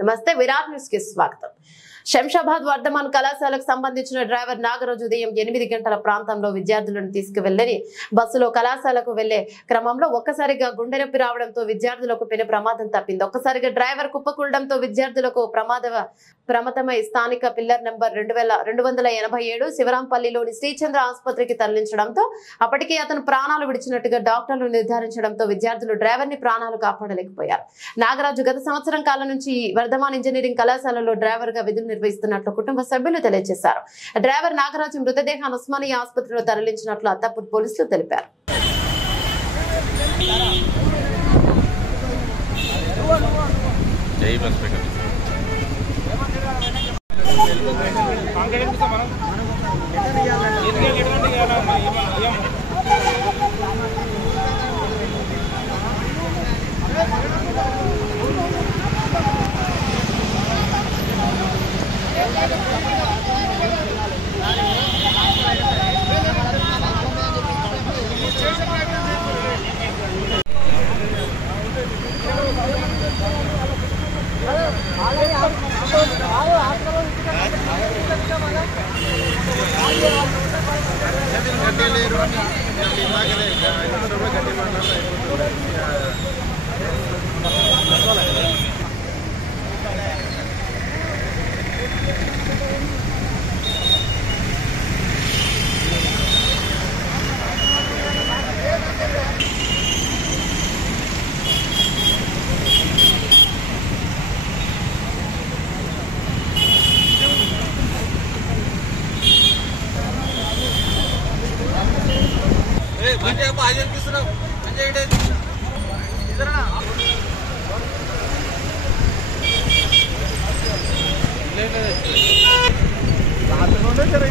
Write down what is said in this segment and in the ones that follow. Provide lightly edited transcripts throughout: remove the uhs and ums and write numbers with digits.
నమస్తే, విరాట్ న్యూస్ కి స్వాగతం. శంషాబాద్ వర్ధమాన్ కళాశాలకు సంబంధించిన డ్రైవర్ నాగరాజు ఉదయం 8 గంటల ప్రాంతంలో విద్యార్థులను తీసుకువెళ్లని బస్సులో కళాశాలకు వెళ్లే క్రమంలో ఒక్కసారిగా గుండె నొప్పి రావడంతో విద్యార్థులకు పెను ప్రమాదం తప్పింది. ఒక్కసారిగా డ్రైవర్ కుప్పకూలడంతో విద్యార్థులకు ప్రమాదమై స్థానిక పిల్లర్ నెంబర్ 287 శివరాంపల్లిలోని శ్రీచంద్ర ఆసుపత్రికి తరలించడంతో అప్పటికే అతను ప్రాణాలు విడిచినట్టుగా డాక్టర్లు నిర్ధారించడంతో విద్యార్థులు డ్రైవర్ ని ప్రాణాలు కాపాడలేకపోయారు. నాగరాజు గత సంవత్సరం కాలం నుంచి వర్ధమాన్ ఇంజనీరింగ్ కళాశాలలో డ్రైవర్ గా విధులు నిర్వహిస్తున్నట్లు కుటుంబ సభ్యులు తెలియజేశారు. డ్రైవర్ నాగరాజు మృతదేహాన్ని ఉస్మానియా ఆసుపత్రిలో తరలించినట్లు అత్తాపూర్ పోలీసులు తెలిపారు.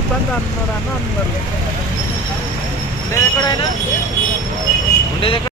ఇబ్బంది అన్నారు అన్నారు ఉండేది ఎక్కడైనా ఉండేది